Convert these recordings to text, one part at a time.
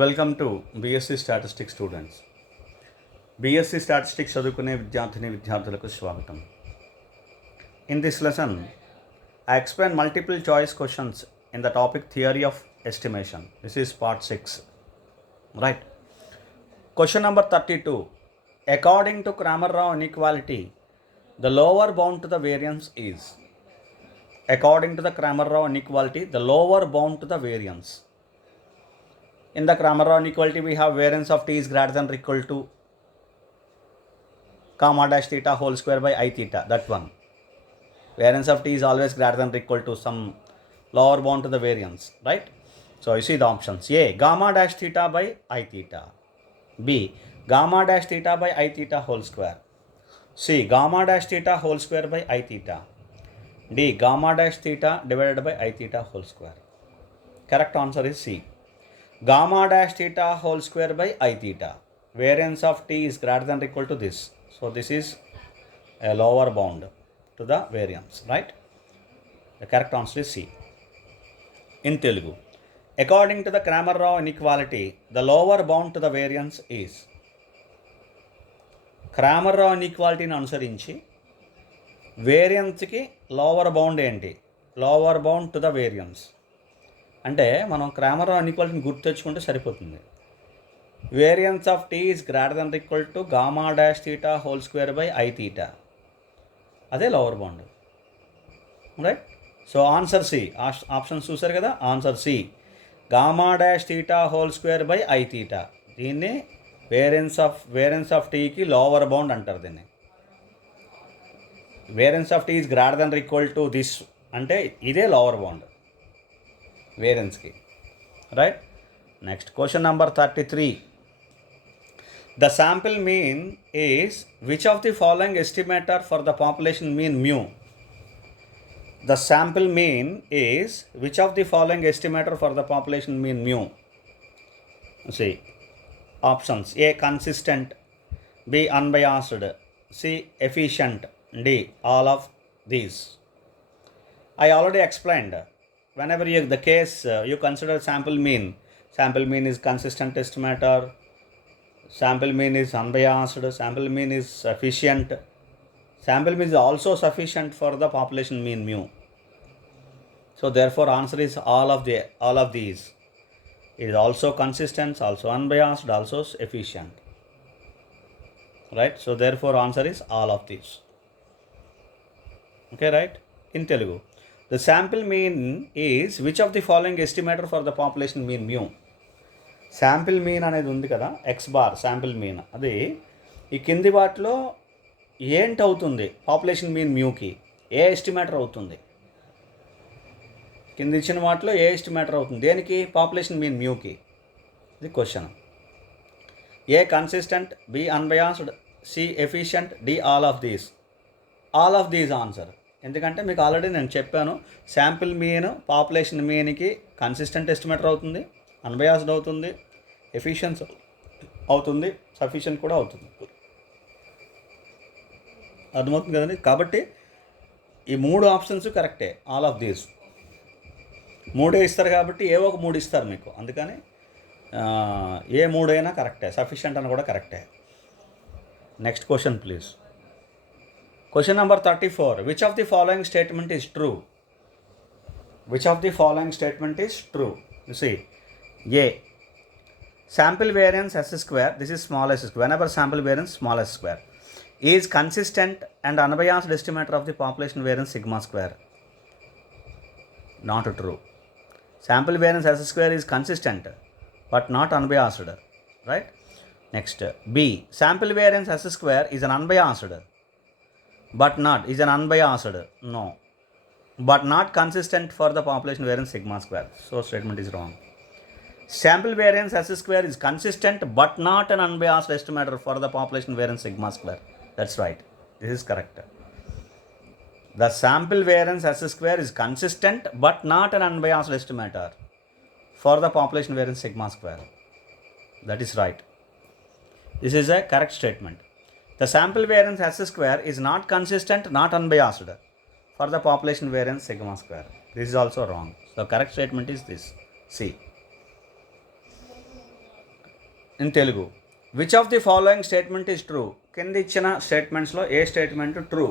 Welcome to BSc statistics students. BSc statistics చదువుకునే విద్యార్థులకు స్వాగతం. In this lesson I explain multiple choice questions in the topic theory of estimation. This is part 6. Right. Question number 32. According to Cramer-Rao inequality, the lower bound to the variance is. According to the Cramer-Rao inequality, the lower bound to the variance. In the Cramer-Rao inequality, we have variance of t is greater than or equal to comma dash theta whole square by I theta. That one. Variance of t is always greater than or equal to some lower bound to the variance, right? So you see the options. A, gamma dash theta by I theta. B, gamma dash theta by I theta whole square. C, gamma dash theta whole square by I theta. D, gamma dash theta divided by I theta whole square. Correct answer is C. Gamma dash theta whole square by I theta. Variance of t is greater than or equal to this. So this is a lower bound to the variance, right? The correct answer is C. In Telugu, according to the Cramer-Rao inequality, the lower bound to the variance is. Cramer-Rao inequality ని అనుసరించి వేరియన్స్కి lower bound ఏంటి? Lower bound to the variance అంటే మనం Cramer-Rao inequality ని గుర్తు తెచ్చుకుంటే సరిపోతుంది. Variance of T is greater than equal to gamma dash theta whole square by I theta. అదే lower bound, right? So answer C. Options చూసారు కదా, answer C. Gamma dash theta whole square by I theta. దీన్ని variance of టీకి lower bound అంటారు. దీన్ని variance of T is greater than equal to this అంటే ఇదే lower bound వేరియన్స్కి, right? Next question number 33. The sample mean is which of the following estimator for the population mean mu? The sample mean is which of the following estimator for the population mean mu? See, options. A, consistent. B, unbiased. C, efficient. D, all of these. I already explained. Whenever you consider sample mean is consistent estimator, sample mean is unbiased, sample mean is efficient, sample mean is also sufficient for the population mean mu. So therefore answer is all of these. It is also consistent, also unbiased, also efficient, right? So therefore answer is all of these. Okay, right? In Telugu, the sample mean is which of the following estimator for the population mean mu? Sample mean అనేది ఉంది కదా, X bar sample mean, అది ఈ కింది వాటిలో ఏంటి అవుతుంది? Population mean మ్యూకి ఏ ఎస్టిమేటర్ అవుతుంది? కింది ఇచ్చిన వాటిలో ఏ ఎస్టిమేటర్ అవుతుంది దేనికి? పాపులేషన్ మీన్ మ్యూకి. ఇది question. A, consistent. B, unbiased. C, efficient. D, all of these. All of these answer. ఎందుకంటే మీకు ఆల్రెడీ నేను చెప్పాను, శాంపిల్ మీన్ పాపులేషన్ మీన్కి కన్సిస్టెంట్ ఎస్టిమేటర్ అవుతుంది, అన్బయాస్డ్ అవుతుంది, ఎఫిషియన్స్ అవుతుంది, సఫిషియెంట్ కూడా అవుతుంది. అర్థమవుతుంది కదండి? కాబట్టి ఈ మూడు ఆప్షన్స్ కరెక్టే. ఆల్ ఆఫ్ దీస్ మూడే ఇస్తారు కాబట్టి ఏవో ఒక మూడు ఇస్తారు మీకు, అందుకని ఏ మూడైనా కరెక్టే. సఫిషియెంట్ అని కూడా కరెక్టే. Next question please. Question number 34. Which of the following statement is true? Which of the following statement is true? You see, A, sample variance S square, this is small s square, whenever sample variance small s square, is consistent and unbiased estimator of the population variance sigma square. Not true. Sample variance S square is consistent but not unbiased, right? Next, B, sample variance S square is an unbiased but not, is an unbiased, no, but not consistent for the population variance sigma square. So statement is wrong. Sample variance S square is consistent but not an unbiased estimator for the population variance sigma square. That's right. This is correct. The sample variance S square is consistent but not an unbiased estimator for the population variance sigma square. That is right. This is a correct statement. The sample variance S square is not consistent, not unbiased for the population variance sigma square. This is also wrong. So correct statement is this, C. In Telugu, which of the following statement is true? కింద ఇచ్చిన స్టేట్మెంట్స్లో ఏ statement true?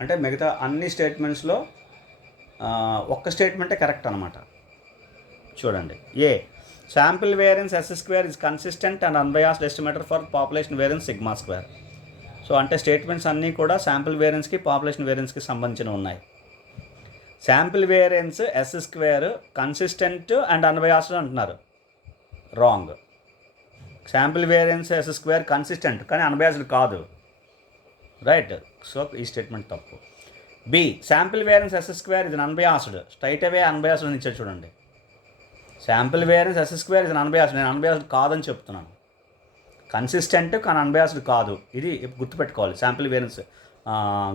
అంటే మిగతా అన్ని స్టేట్మెంట్స్లో ఒక్క స్టేట్మెంటే correct అనమాట. చూడండి, A sample variance yes square is consistent and unbiased estimator for population variance sigma square. So అంటే స్టేట్మెంట్స్ అన్నీ కూడా శాంపిల్ వేరియన్స్కి పాపులేషన్ వేరియన్స్కి సంబంధించిన ఉన్నాయి. Sample variance yes square consistent and unbiased అంటున్నారు, wrong. Sample variance yes square consistent కానీ unbiased కాదు, రైట్. సో ఈ స్టేట్మెంట్ తప్పు. B sample variance yes square ఇది అన్బయాస్డ్, స్ట్రైట్ అవే అన్బయాస్డ్ అని ఇచ్చారు చూడండి. శాంపిల్ వేరియన్స్ ఎస్ స్క్వేర్ ఇది అన్బయాస్డ్, నేను అన్బయాస్డ్ కాదని చెప్తున్నాను. కన్సిస్టెంట్ కానీ అన్బయాస్డ్ కాదు, ఇది గుర్తుపెట్టుకోవాలి. శాంపిల్ వేరియన్స్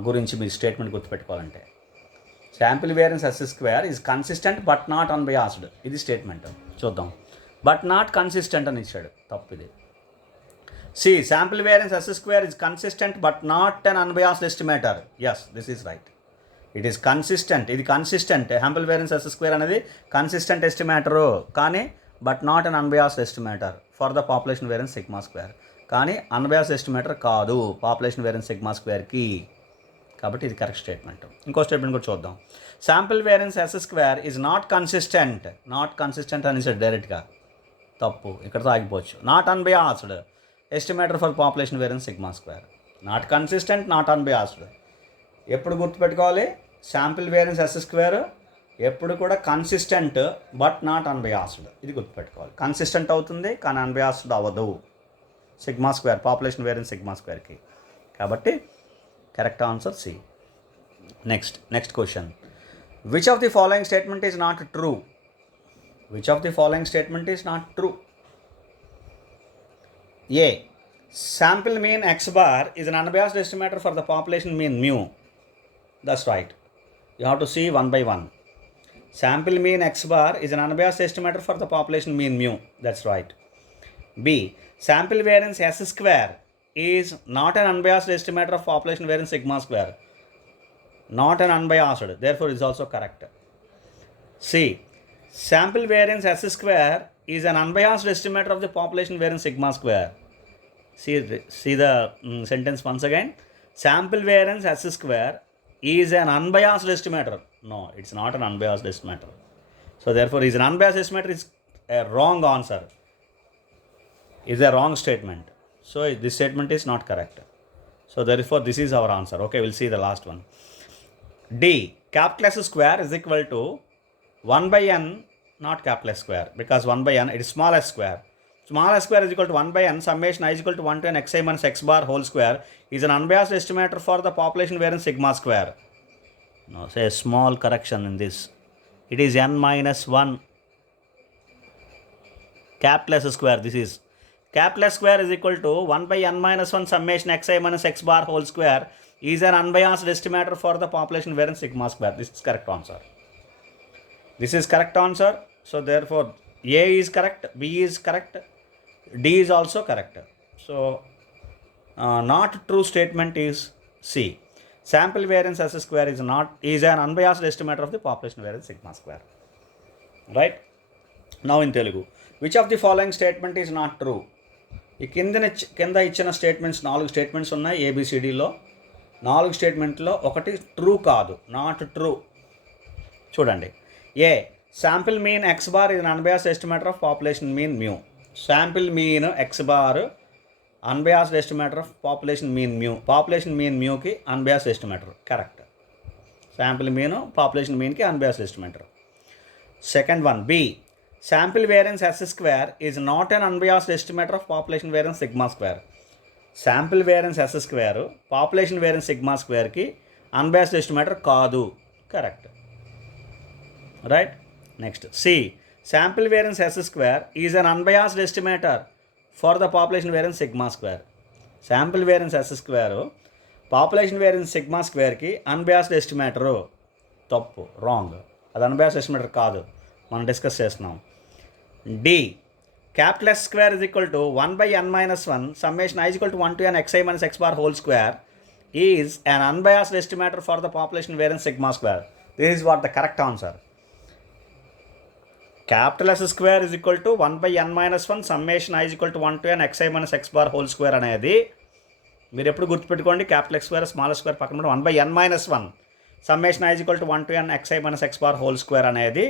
గురించి మీరు స్టేట్మెంట్ గుర్తుపెట్టుకోవాలంటే sample variance yes square is consistent but not unbiased, ఇది స్టేట్మెంట్. చూద్దాం, బట్ నాట్ కన్సిస్టెంట్ అని ఇచ్చాడు, తప్పు ఇది. C sample variance yes square is consistent but not un unbiased estimator. Yes, this is right. It is consistent, ఇది consistent. Sample variance yes square అనేది consistent estimator కానీ but not un unbiased estimator for the population variance sigma square. కానీ unbiased estimator కాదు population variance sigma స్క్వేర్కి, కాబట్టి ఇది correct statement. ఇంకో statement కూడా చూద్దాం. Sample variance yes square is not consistent, not consistent అని సార్ డైరెక్ట్గా, తప్పు, ఇక్కడతో ఆగిపోవచ్చు. Not unbiased estimator for population variance sigma square. Not consistent, not unbiased. ఎప్పుడు గుర్తుపెట్టుకోవాలి? శాంపిల్ వేరియన్స్ ఎస్ స్క్వేర్ ఎప్పుడు కూడా కన్సిస్టెంట్ బట్ నాట్ అన్బయాస్డ్, ఇది గుర్తుపెట్టుకోవాలి. కన్సిస్టెంట్ అవుతుంది కానీ అన్బయాస్డ్ అవ్వదు sigma square, population variance sigma స్క్వేర్కి. కాబట్టి correct answer C. Next question, which of the following statement is not true? Which of the following statement is not true? A sample mean X bar is un unbiased estimator for the population mean mu. That's right. You have to see one by one. Sample mean x bar is an unbiased estimator for the population mean mu. That's right. B. Sample variance s square is not an unbiased estimator of population variance sigma square. Not an unbiased. Therefore, it is also correct. C. Sample variance s square is an unbiased estimator of the population variance sigma square. See the sentence once again. Sample variance s square is an unbiased estimator. No, it's not an unbiased estimator. So therefore, is an unbiased estimator is a wrong answer. Is a wrong statement. So this statement is not correct. So therefore, this is our answer. Okay, we'll see the last one. D. Capital S square is equal to 1 by n, not capital S square, because 1 by n, it is small s square. Small s square is equal to 1 by n, summation I is equal to 1 to n xi minus x bar whole square is an unbiased estimator for the population variance sigma square. No, say a small correction in this. It is n minus 1. Capital S square, this is. Capital S square is equal to 1 by n minus 1 summation xi minus x bar whole square is an unbiased estimator for the population variance sigma square. This is correct answer. This is correct answer. So therefore, A is correct, B is correct, D is also correct. So not true statement is C. Sample variance S square is an unbiased estimator of the population variance sigma square. Right? Now in Telugu, which of the following statement is not true? ఈ కింద ఇచ్చిన స్టేట్మెంట్స్ 4 స్టేట్మెంట్స్ ఉన్నాయి ఏబిసిడిలో. 4 స్టేట్మెంట్లో ఒకటి ట్రూ కాదు, not true. చూడండి, A sample mean X bar ఇది unbiased estimator of population mean mu. Sample mean X bar unbiased estimator of population mean mu. Population mean మ్యూకి unbiased estimator, correct. Sample mean population మీన్కి unbiased estimator. Second one, B sample variance yes square is not un unbiased estimator of population variance sigma square. Sample variance yes square population variance sigma స్క్వేర్కి unbiased estimator కాదు, correct. Right. Next, C sample variance yes square is un unbiased estimator for the population variance sigma square. Sample variance yes square population variance sigma స్క్వేర్కి unbiased estimator, తప్పు, wrong. అది unbiased estimator కాదు, మనం discuss చేస్తున్నాం. D capital S square is equal to 1 by n minus 1 summation I is equal to 1 to n xi minus x bar whole square is an unbiased estimator for the population variance sigma square. This is what the correct answer. Capital S square is equal to 1/n-1 summation i is equal to 1 to n xi minus x bar whole square అనేది మీరు ఎప్పుడు గుర్తుపెట్టుకోండి. Capital X square small square పక్కన 1/n-1 summation i is equal to 1 to n xi minus x bar whole square అనేది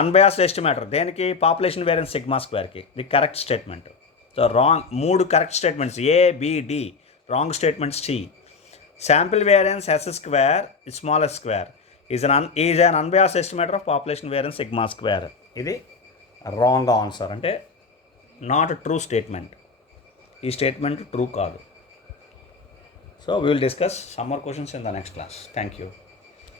unbiased estimator దేనికి, population variance sigma స్క్వేర్కి. ఇది correct statement. So wrong 3 correct statements A, B, D. Wrong statements C. Sample variance yes square small S square is un unbiased estimator of population variance sigma square. ఇది wrong answer, అంటే not true statement. ఈ statement true కాదు. So we will discuss some more questions in the next class. Thank you.